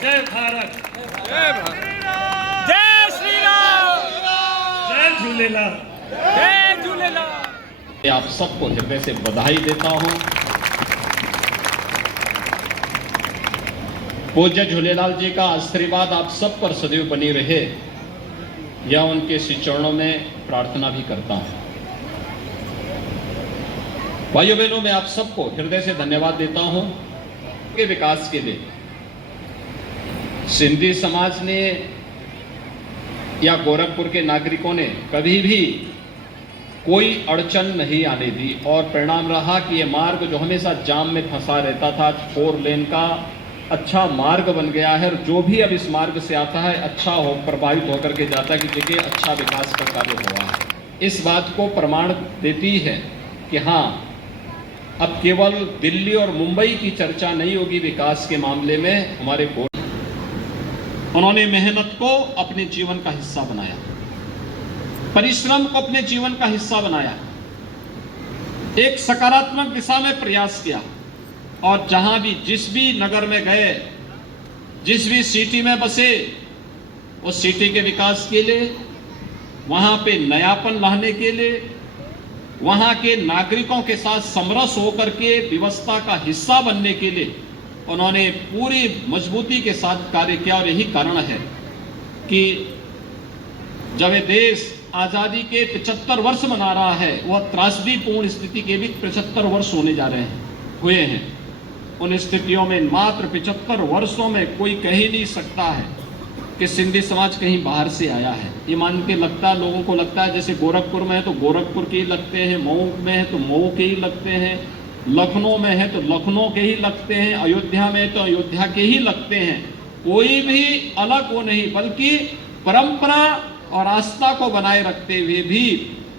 जय भारत, जय भारत, जय श्री राम, जय झूलेलाल, जय झूलेलाल। आप सबको हृदय से बधाई देता हूं। पूज्य झूलेलाल जी का आशीर्वाद आप सब पर सदैव बनी रहे, यह उनके श्री चरणों में प्रार्थना भी करता हूं। भाइयों बहनों, मैं आप सबको हृदय से धन्यवाद देता हूं के विकास के लिए। सिंधी समाज ने या गोरखपुर के नागरिकों ने कभी भी कोई अड़चन नहीं आने दी और परिणाम रहा कि यह मार्ग जो हमेशा जाम में फंसा रहता था, 4 लेन का अच्छा मार्ग बन गया है। और जो भी अब इस मार्ग से आता है अच्छा हो प्रभावित होकर के जाता है कि जगह अच्छा विकास का कार्य हुआ है। इस बात को प्रमाण देती है कि हाँ, अब केवल दिल्ली और मुंबई की चर्चा नहीं होगी विकास के मामले में। हमारे को उन्होंने मेहनत को अपने जीवन का हिस्सा बनाया, परिश्रम को अपने जीवन का हिस्सा बनाया, एक सकारात्मक दिशा में प्रयास किया और जहां भी जिस भी नगर में गए, जिस भी सिटी में बसे, उस सिटी के विकास के लिए, वहां पे नयापन लाने के लिए, वहां के नागरिकों के साथ समरस होकर के व्यवस्था का हिस्सा बनने के लिए उन्होंने पूरी मजबूती के साथ कार्य किया। और यही कारण है कि जब ये देश आजादी के 75 वर्ष मना रहा है, वह त्रासदीपूर्ण स्थिति के भी 75 वर्ष होने जा रहे हुए हैं। उन स्थितियों में मात्र 75 वर्षों में कोई कह ही नहीं सकता है कि सिंधी समाज कहीं बाहर से आया है। ये मान के लगता है, लोगों को लगता है जैसे गोरखपुर में है तो गोरखपुर के ही लगते हैं, मऊ में है तो मऊ के ही लगते हैं, लखनऊ में है तो लखनऊ के ही लगते हैं, अयोध्या में है तो अयोध्या के ही लगते हैं। कोई भी अलग वो नहीं, बल्कि परंपरा और आस्था को बनाए रखते हुए भी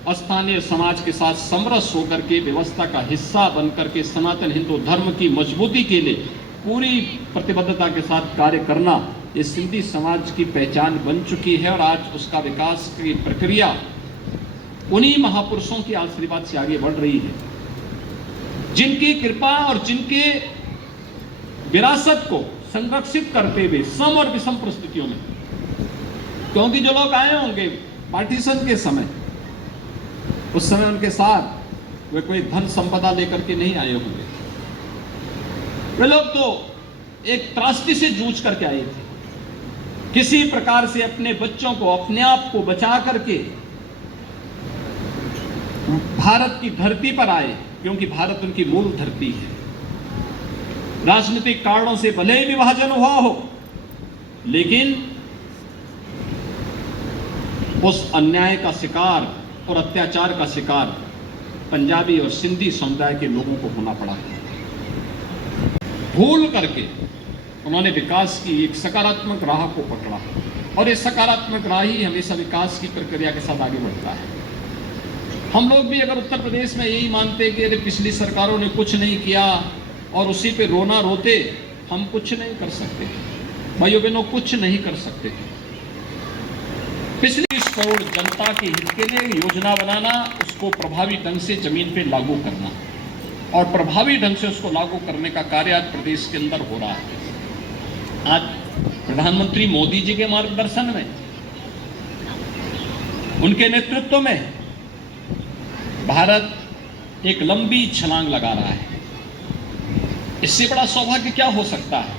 स्थानीय समाज के साथ समरस होकर के व्यवस्था का हिस्सा बनकर के सनातन हिंदू धर्म की मजबूती के लिए पूरी प्रतिबद्धता के साथ कार्य करना, ये सिंधी समाज की पहचान बन चुकी है। और आज उसका विकास की प्रक्रिया उन्हीं महापुरुषों के आशीर्वाद से आगे बढ़ रही है, जिनकी कृपा और जिनके विरासत को संरक्षित करते हुए सम और विषम परिस्थितियों में, क्योंकि जो लोग आए होंगे पार्टीशन के समय, उस समय उनके साथ वे कोई धन संपदा लेकर के नहीं आए होंगे। वे लोग तो एक त्रासदी से जूझ करके आए थे, किसी प्रकार से अपने बच्चों को, अपने आप को बचा करके भारत की धरती पर आए, क्योंकि भारत उनकी मूल धरती है। राजनीतिक कारणों से भले ही विभाजन हुआ हो, लेकिन उस अन्याय का शिकार और अत्याचार का शिकार पंजाबी और सिंधी समुदाय के लोगों को होना पड़ा है। भूल करके उन्होंने विकास की एक सकारात्मक राह को पकड़ा और ये सकारात्मक राह ही हमेशा विकास की प्रक्रिया के साथ आगे बढ़ता है। हम लोग भी अगर उत्तर प्रदेश में यही मानते हैं कि अरे पिछली सरकारों ने कुछ नहीं किया और उसी पे रोना रोते, हम कुछ नहीं कर सकते भाइयों बहनों, कुछ नहीं कर सकते। पिछली 20 करोड़ जनता के हित के लिए योजना बनाना, उसको प्रभावी ढंग से जमीन पे लागू करना और प्रभावी ढंग से उसको लागू करने का कार्य आज प्रदेश के अंदर हो रहा है। आज प्रधानमंत्री मोदी जी के मार्गदर्शन में, उनके नेतृत्व में भारत एक लंबी छलांग लगा रहा है। इससे बड़ा सौभाग्य क्या हो सकता है?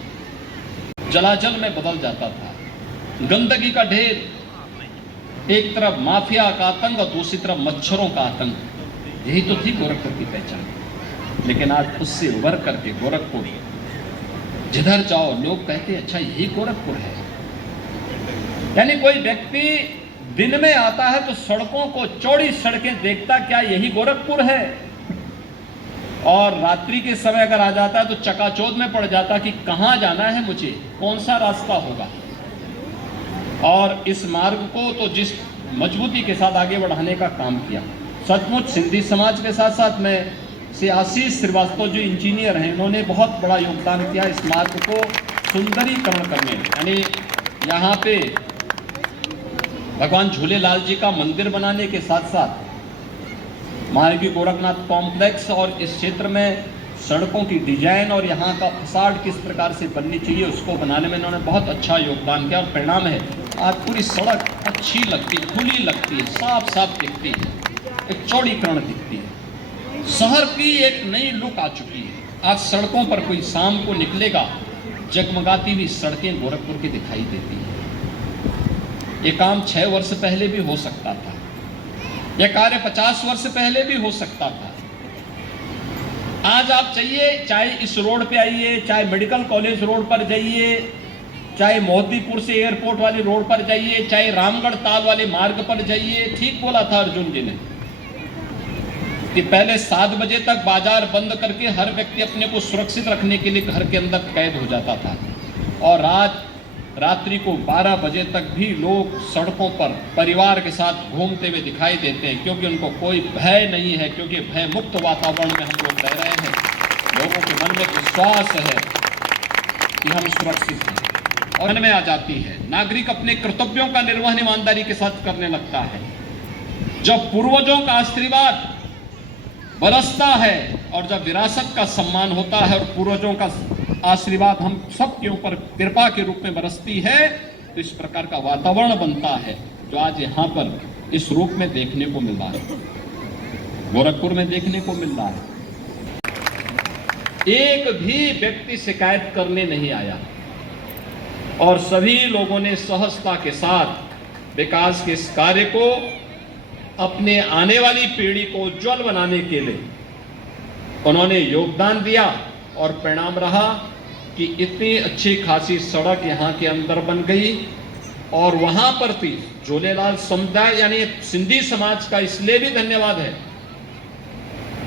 जलाजल में बदल जाता था, गंदगी का ढेर, एक तरफ माफिया का आतंक और दूसरी तरफ मच्छरों का आतंक, यही तो थी गोरखपुर की पहचान। लेकिन आज उससे उभर करके गोरखपुर, जिधर जाओ लोग कहते अच्छा यही गोरखपुर है। यानी कोई व्यक्ति दिन में आता है तो सड़कों को, चौड़ी सड़कें देखता, क्या यही गोरखपुर है? और रात्रि के समय अगर आ जाता है तो चकाचौंध में पड़ जाता कि कहां जाना है मुझे, कौन सा रास्ता होगा। और इस मार्ग को तो जिस मजबूती के साथ आगे बढ़ाने का काम किया, सचमुच सिंधी समाज के साथ साथ में से आशीष श्रीवास्तव जो इंजीनियर हैं, इन्होंने बहुत बड़ा योगदान किया इस मार्ग को सुंदरीकरण करने में। यानी यहाँ पे भगवान झूलेलाल जी का मंदिर बनाने के साथ साथ महायोगी गोरखनाथ कॉम्प्लेक्स और इस क्षेत्र में सड़कों की डिजाइन और यहाँ का फसाड किस प्रकार से बननी चाहिए उसको बनाने में इन्होंने बहुत अच्छा योगदान किया। और परिणाम है आज पूरी सड़क अच्छी लगती, खुली लगती है, साफ साफ दिखती है, एक चौड़ीकरण दिखती है, शहर की एक नई लुक आ चुकी है। आज सड़कों पर कोई शाम को निकलेगा, जगमगाती हुई सड़कें गोरखपुर की दिखाई देती हैं। ये काम 6 वर्ष पहले भी हो सकता था, यह कार्य 50 वर्ष पहले भी हो सकता था। आज आप चाहिए, चाहे इस रोड पे आइए, चाहे मेडिकल कॉलेज रोड पर जाइए, चाहे मोतीपुर से एयरपोर्ट वाली रोड पर जाइए, चाहे रामगढ़ ताल वाले मार्ग पर जाइए। ठीक बोला था अर्जुन जी ने कि पहले 7 बजे तक बाजार बंद करके हर व्यक्ति अपने को सुरक्षित रखने के लिए घर के अंदर कैद हो जाता था, और रात्रि को 12 बजे तक भी लोग सड़कों पर परिवार के साथ घूमते हुए दिखाई देते हैं, क्योंकि उनको कोई भय नहीं है, क्योंकि भय मुक्त वातावरण में हम लोग रह रहे हैं। लोगों के मन में विश्वास है कि हम सुरक्षित हैं और मन में आ जाती है। नागरिक अपने कर्तव्यों का निर्वहन ईमानदारी के साथ करने लगता है। जब पूर्वजों का आशीर्वाद बरसता है और जब विरासत का सम्मान होता है और पूर्वजों का आशीर्वाद हम सब के ऊपर कृपा के रूप में बरसती है, तो इस प्रकार का वातावरण बनता है जो आज यहाँ पर इस रूप में देखने को मिल रहा है, गोरखपुर में देखने को मिल रहा है। एक भी व्यक्ति शिकायत करने नहीं आया और सभी लोगों ने सहजता के साथ विकास के इस कार्य को अपने आने वाली पीढ़ी को उज्जवल बनाने के लिए उन्होंने योगदान दिया। और परिणाम रहा कि इतनी अच्छी खासी सड़क यहाँ के अंदर बन गई। और वहां पर भी झूलेलाल समुदाय यानी सिंधी समाज का इसलिए भी धन्यवाद है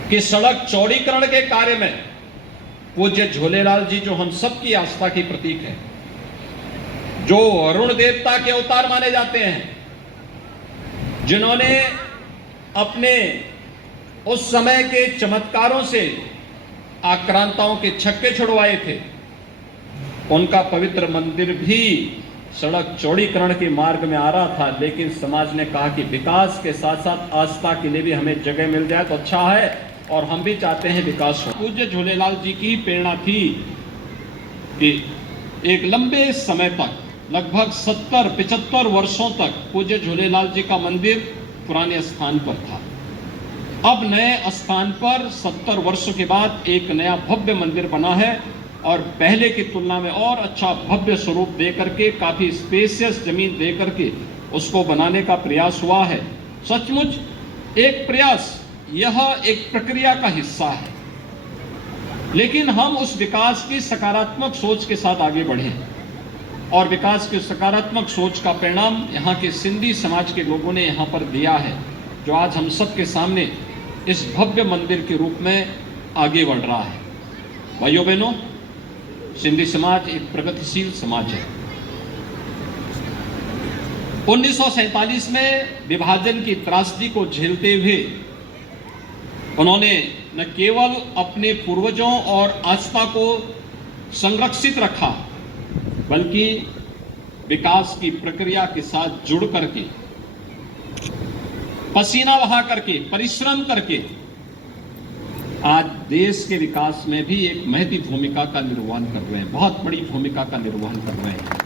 कि सड़क चौड़ीकरण के कार्य में पूज्य झूलेलाल जी, जो हम सबकी आस्था की प्रतीक है, जो वरुण देवता के अवतार माने जाते हैं, जिन्होंने अपने उस समय के चमत्कारों से आक्रांताओं के छक्के छुड़वाए थे, उनका पवित्र मंदिर भी सड़क चौड़ीकरण के मार्ग में आ रहा था। लेकिन समाज ने कहा कि विकास के साथ साथ आस्था के लिए भी हमें जगह मिल जाए तो अच्छा है, और हम भी चाहते हैं विकास हो। पूज्य झूलेलाल जी की प्रेरणा थी कि एक लंबे समय तक, लगभग 70-75 वर्षों तक पूज्य झूलेलाल जी का मंदिर पुराने स्थान पर था। अब नए स्थान पर 70 वर्षों के बाद एक नया भव्य मंदिर बना है और पहले की तुलना में और अच्छा भव्य स्वरूप दे करके, काफी स्पेशियस जमीन दे करके उसको बनाने का प्रयास हुआ है। सचमुच एक प्रयास, यह एक प्रक्रिया का हिस्सा है, लेकिन हम उस विकास की सकारात्मक सोच के साथ आगे बढ़े और विकास की सकारात्मक सोच का परिणाम यहाँ के सिंधी समाज के लोगों ने यहाँ पर दिया है, जो आज हम सबके सामने इस भव्य मंदिर के रूप में आगे बढ़ रहा है। भाइयों बहनों, सिंधी समाज एक प्रगतिशील समाज है। 1947 में विभाजन की त्रासदी को झेलते हुए उन्होंने न केवल अपने पूर्वजों और आस्था को संरक्षित रखा, बल्कि विकास की प्रक्रिया के साथ जुड़ करके, पसीना बहा करके, परिश्रम करके आज देश के विकास में भी एक महती भूमिका का निर्वहन कर रहे हैं, बहुत बड़ी भूमिका का निर्वहन कर रहे हैं।